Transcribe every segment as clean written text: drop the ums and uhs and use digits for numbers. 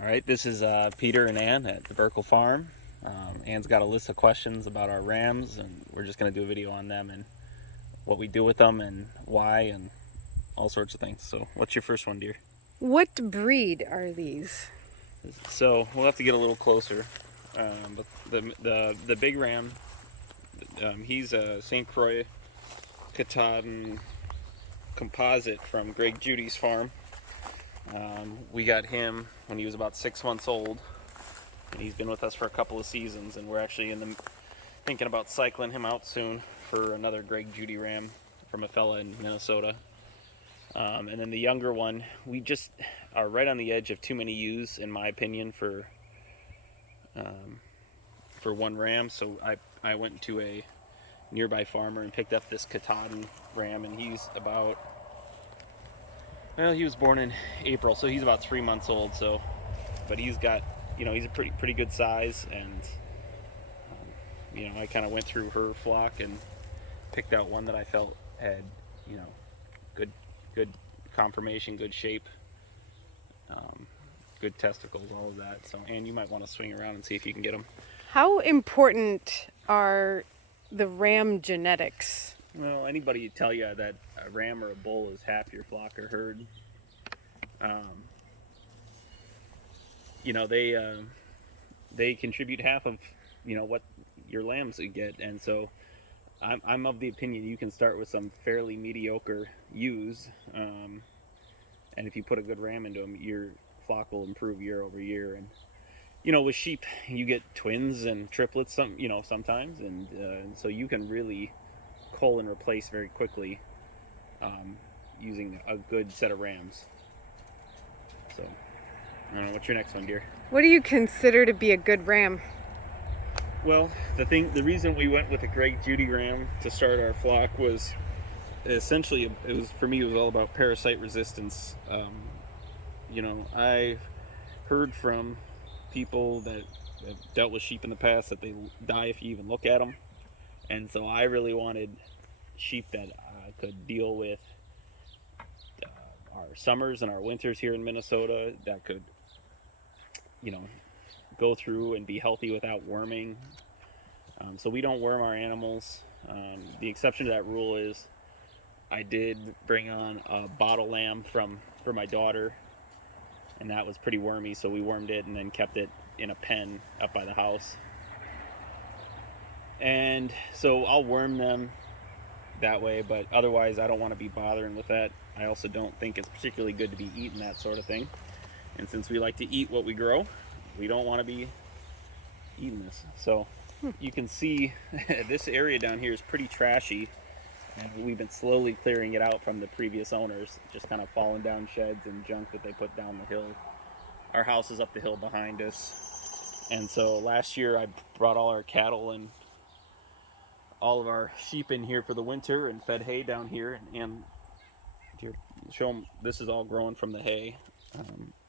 All right, this is Peter and Ann at the Burkle Farm. Ann's got a list of questions about our rams, and we're just going to do a video on them and what we do with them and why and all sorts of things. So what's your first one, dear? What breed are these? So we'll have to get a little closer. But the big ram, he's a St. Croix Katahdin composite from Greg Judy's farm. We got him when he was about 6 months old, and he's been with us for a couple of seasons, and we're actually thinking about cycling him out soon for another Greg Judy ram from a fella in Minnesota. And then the younger one, we just are right on the edge of too many ewes, in my opinion, for one ram. So I went to a nearby farmer and picked up this Katahdin ram, and he's about, well, he was born in April, so he's about 3 months old. So, but he's got, he's a pretty good size, and I kind of went through her flock and picked out one that I felt had, good conformation, good shape, good testicles, all of that. So, and you might want to swing around and see if you can get them. How important are the ram genetics? Well, anybody tell you that a ram or a bull is half your flock or herd, they contribute half of what your lambs would get, and so I'm of the opinion you can start with some fairly mediocre ewes, and if you put a good ram into them, your flock will improve year over year. And with sheep, you get twins and triplets sometimes, and so you can really cull and replace very quickly using a good set of rams. So I don't know, what's your next one, dear? What do you consider to be a good ram? Well, the reason we went with a Greg Judy ram to start our flock was essentially, for me, it was all about parasite resistance. I heard from people that have dealt with sheep in the past that they die if you even look at them, and so I really wanted sheep that could deal with our summers and our winters here in Minnesota, that could go through and be healthy without worming. So we don't worm our animals. The exception to that rule is I did bring on a bottle lamb for my daughter, and that was pretty wormy, so we wormed it and then kept it in a pen up by the house. And so I'll worm them that way, but otherwise I don't want to be bothering with that. I also don't think it's particularly good to be eating that sort of thing, and since we like to eat what we grow, we don't want to be eating this. So you can see this area down here is pretty trashy, and we've been slowly clearing it out from the previous owners, just kind of falling down sheds and junk that they put down the hill. Our house is up the hill behind us, and so last year I brought all our cattle and all of our sheep in here for the winter and fed hay down here, and show them, this is all growing from the hay.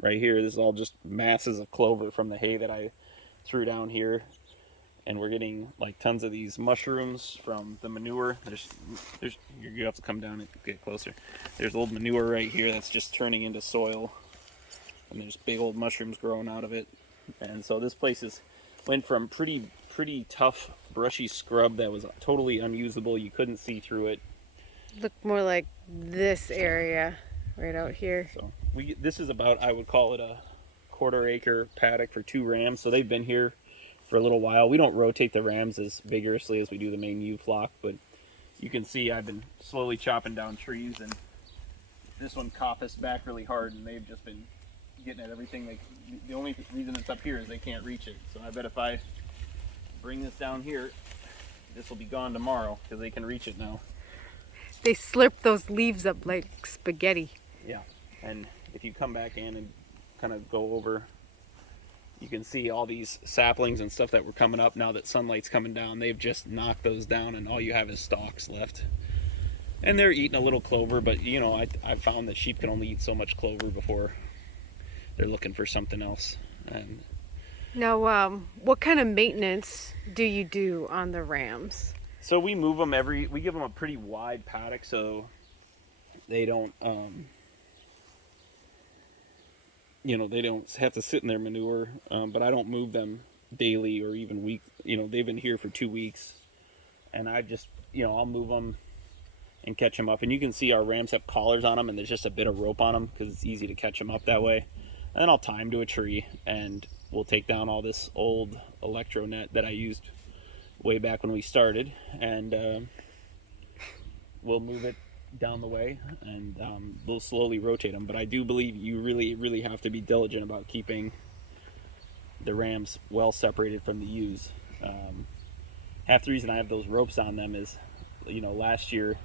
Right here, this is all just masses of clover from the hay that I threw down here, and we're getting like tons of these mushrooms from the manure. There's you have to come down and get closer. There's old manure right here that's just turning into soil, and there's big old mushrooms growing out of it. And so this place went from pretty tough brushy scrub that was totally unusable. You couldn't see through it. Look more like this area right out here. So this is about, I would call it a quarter-acre paddock for 2 rams. So they've been here for a little while. We don't rotate the rams as vigorously as we do the main ewe flock, but you can see I've been slowly chopping down trees, and this one coppiced back really hard, and they've just been getting at everything. The only reason it's up here is they can't reach it. So I bet if I bring this down here, this will be gone tomorrow because they can reach it now. They slurp those leaves up like spaghetti. Yeah, and if you come back in and kind of go over, you can see all these saplings and stuff that were coming up. Now that sunlight's coming down, they've just knocked those down, and all you have is stalks left. And they're eating a little clover, but I found that sheep can only eat so much clover before they're looking for something else. And now, what kind of maintenance do you do on the rams? so we move them we give them a pretty wide paddock so they don't they don't have to sit in their manure, but I don't move them daily or even week. They've been here for 2 weeks, and I just, I'll move them and catch them up. And you can see our rams have collars on them, and there's just a bit of rope on them because it's easy to catch them up that way. And then I'll tie them to a tree, and we'll take down all this old electro net that I used way back when we started, and we'll move it down the way, and we'll slowly rotate them. But I do believe you really, really have to be diligent about keeping the rams well separated from the ewes. Half the reason I have those ropes on them is, last year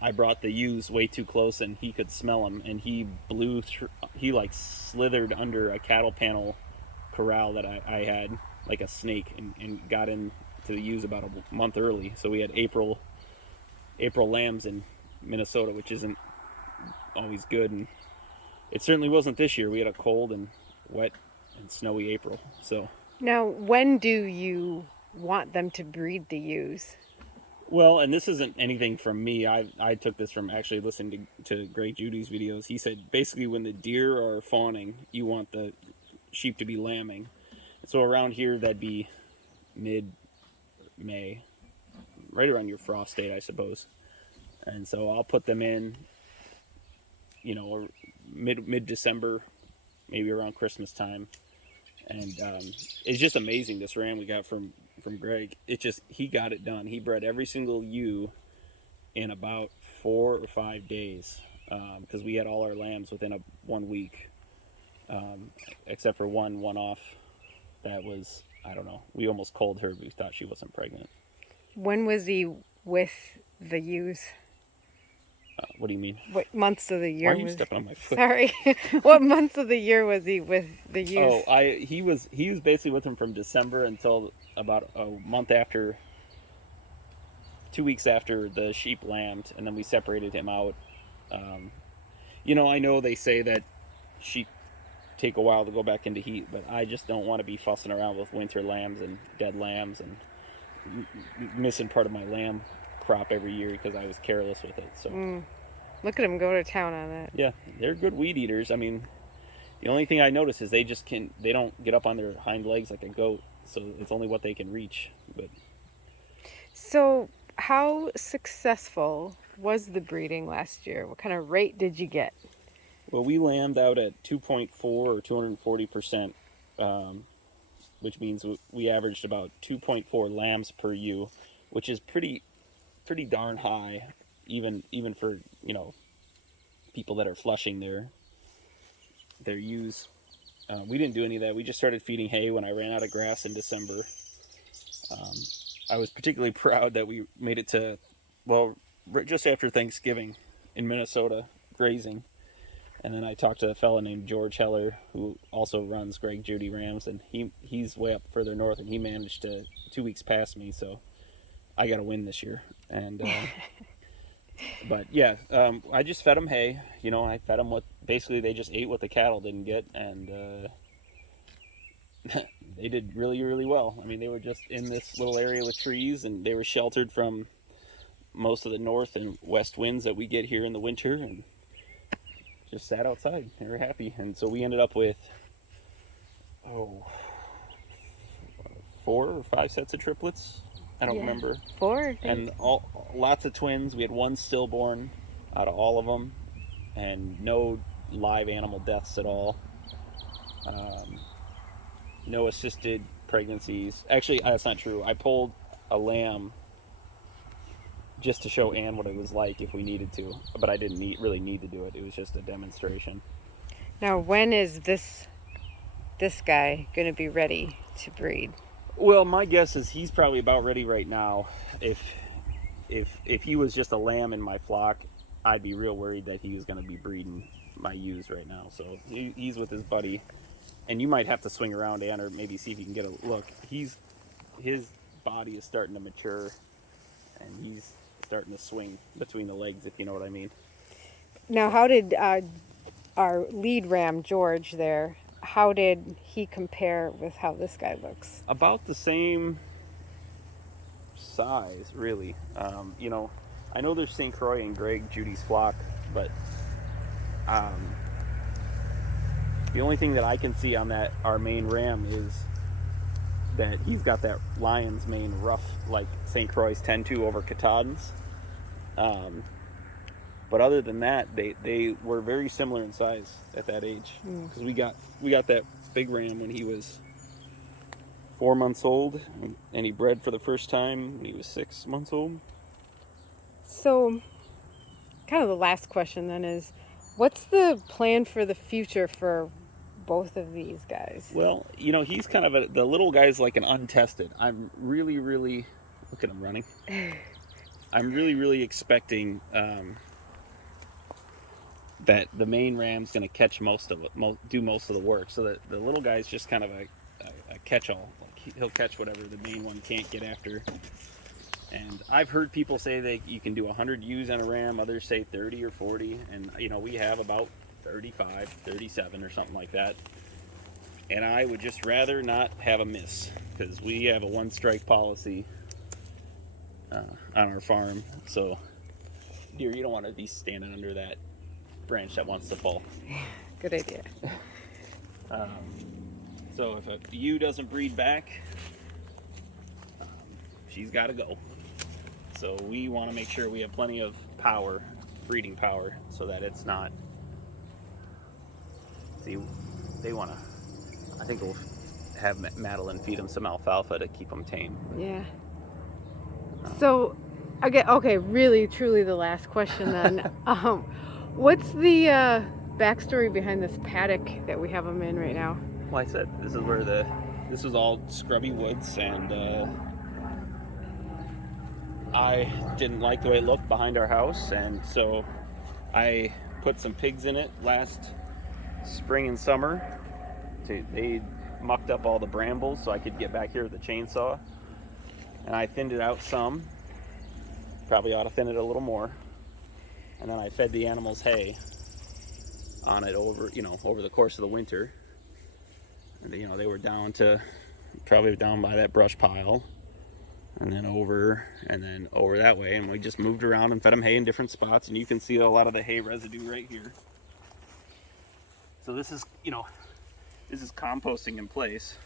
I brought the ewes way too close, and he could smell them, and he blew through. He like slithered under a cattle panel corral that I had like a snake, and got into the ewes about a month early. So we had April lambs in Minnesota, which isn't always good, and it certainly wasn't this year. We had a cold and wet and snowy April. So Now, when do you want them to breed the ewes? well, and this isn't anything from me. I took this from actually listening to Greg Judy's videos. He said basically when the deer are fawning, you want the sheep to be lambing. So around here, that'd be mid-May, right around your frost date, I suppose. And so I'll put them in, or mid-December, maybe around Christmas time. And it's just amazing, this ram we got from Greg. He got it done. He bred every single ewe in about 4 or 5 days, because we had all our lambs within 1 week, except for one off that was, I don't know, we almost culled her. We thought she wasn't pregnant. When was he with the ewes? What do you mean? What months of the year? Why are you stepping on my foot? Sorry. What months of the year was he with the ewes? Oh, he was basically with him from December until about a month after, 2 weeks after the sheep lambed, and then we separated him out. I know they say that sheep take a while to go back into heat, but I just don't want to be fussing around with winter lambs and dead lambs and missing part of my lamb crop every year because I was careless with it. So Look at him go to town on that. yeah, they're good weed eaters. I mean, the only thing I notice is they don't get up on their hind legs like a goat, so it's only what they can reach. But So, how successful was the breeding last year? What kind of rate did you get? well, we lambed out at 2.4 or 240%, which means we averaged about 2.4 lambs per ewe, which is pretty darn high, even for people that are flushing their ewes. We didn't do any of that. We just started feeding hay when I ran out of grass in December. I was particularly proud that we made it to, just after Thanksgiving in Minnesota, grazing. And then I talked to a fella named George Heller, who also runs Greg Judy Rams, and he's way up further north, and he managed to 2 weeks past me, so I got to win this year. And but yeah, I just fed them hay. I fed them basically they just ate what the cattle didn't get, and they did really, really well. I mean, they were just in this little area with trees, and they were sheltered from most of the north and west winds that we get here in the winter, and just sat outside. They were happy. And so we ended up with 4 or 5 sets of triplets. I don't remember. 4. And lots of twins. We had one stillborn out of all of them, and no live animal deaths at all. No assisted pregnancies. Actually, that's not true. I pulled a lamb just to show Ann what it was like if we needed to, but I didn't really need to do it. It was just a demonstration. Now, when is this guy going to be ready to breed? Well, my guess is he's probably about ready right now. If he was just a lamb in my flock, I'd be real worried that he was going to be breeding my ewes right now. So he's with his buddy, and you might have to swing around, Ann, or maybe see if you can get a look. His body is starting to mature, and he's starting to swing between the legs, if you know what I mean. Now, how did our lead ram, George, there, how did he compare with how this guy looks? About the same size, really. I know there's St. Croix and Greg Judy's flock, but The only thing that I can see on that our main ram is that he's got that lion's mane rough, like St. Croix 10-2 over Katahdin's. But other than that, they were very similar in size at that age. Because we got that big ram when he was 4 months old, and he bred for the first time when he was 6 months old. So, kind of the last question then is, what's the plan for the future for both of these guys? Well, you know, he's kind of the little guy's like an untested. I'm really, look at him running. I'm really expecting that the main ram's going to catch most of it, do most of the work, so that the little guy's just kind of a catch-all. Like he'll catch whatever the main one can't get after. And I've heard people say that you can do 100 ewes on a ram, others say 30 or 40, and you know, we have about 35, 37 or something like that. And I would just rather not have a miss, because we have a one-strike policy on our farm. So, dear, you don't want to be standing under that branch that wants to fall. Good idea. So if a ewe doesn't breed back, she's got to go. So we want to make sure we have plenty of power, breeding power, so that it's not. See, they want to. I think we'll have Madeline feed them some alfalfa to keep them tame. Yeah. So, okay, really, truly the last question then. What's the backstory behind this paddock that we have them in right now? Well, I said this is where this was all scrubby woods, and I didn't like the way it looked behind our house, and so I put some pigs in it last spring and summer. They mucked up all the brambles so I could get back here with the chainsaw, and I thinned it out some. Probably ought to thin it a little more. And then I fed the animals hay on it over the course of the winter. And you know, they were probably down by that brush pile, and then over that way, and we just moved around and fed them hay in different spots, and you can see a lot of the hay residue right here. So this is composting in place,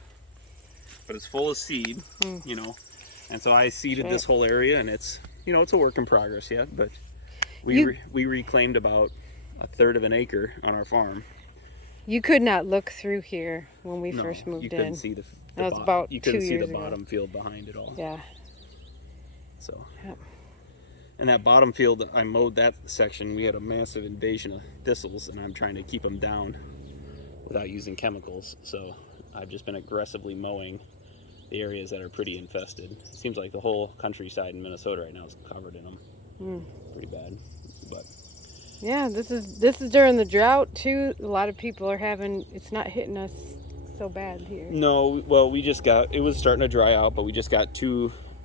but it's full of seed, and so I seeded this whole area, and it's a work in progress yet, but we reclaimed about a third of an acre on our farm. You could not look through here when we first moved in. You couldn't see the that was about you 2 couldn't see years the ago. bottom field behind it all. Yeah. So. Yep. And that bottom field, I mowed that section. We had a massive invasion of thistles, and I'm trying to keep them down without using chemicals. So I've just been aggressively mowing the areas that are pretty infested. It seems like the whole countryside in Minnesota right now is covered in them. Pretty bad, but. Yeah, this is during the drought too. A lot of people are it's not hitting us so bad here. No, well, it was starting to dry out, but we just got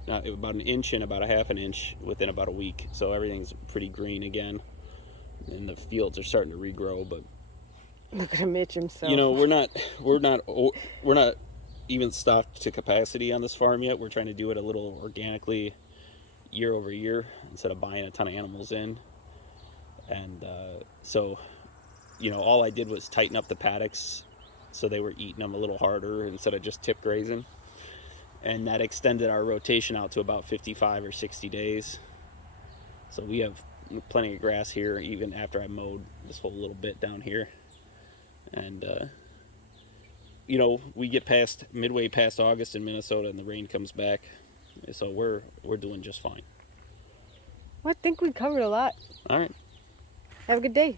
about an inch and about a half an inch within about a week. So everything's pretty green again, and the fields are starting to regrow. But look at him itch himself. You know, we're not even stocked to capacity on this farm yet. We're trying to do it a little organically, year over year, instead of buying a ton of animals in. And so, all I did was tighten up the paddocks so they were eating them a little harder instead of just tip grazing. And that extended our rotation out to about 55 or 60 days. So we have plenty of grass here, even after I mowed this whole little bit down here. And, we get midway past August in Minnesota, and the rain comes back. So we're doing just fine. Well, I think we covered a lot. All right. Have a good day.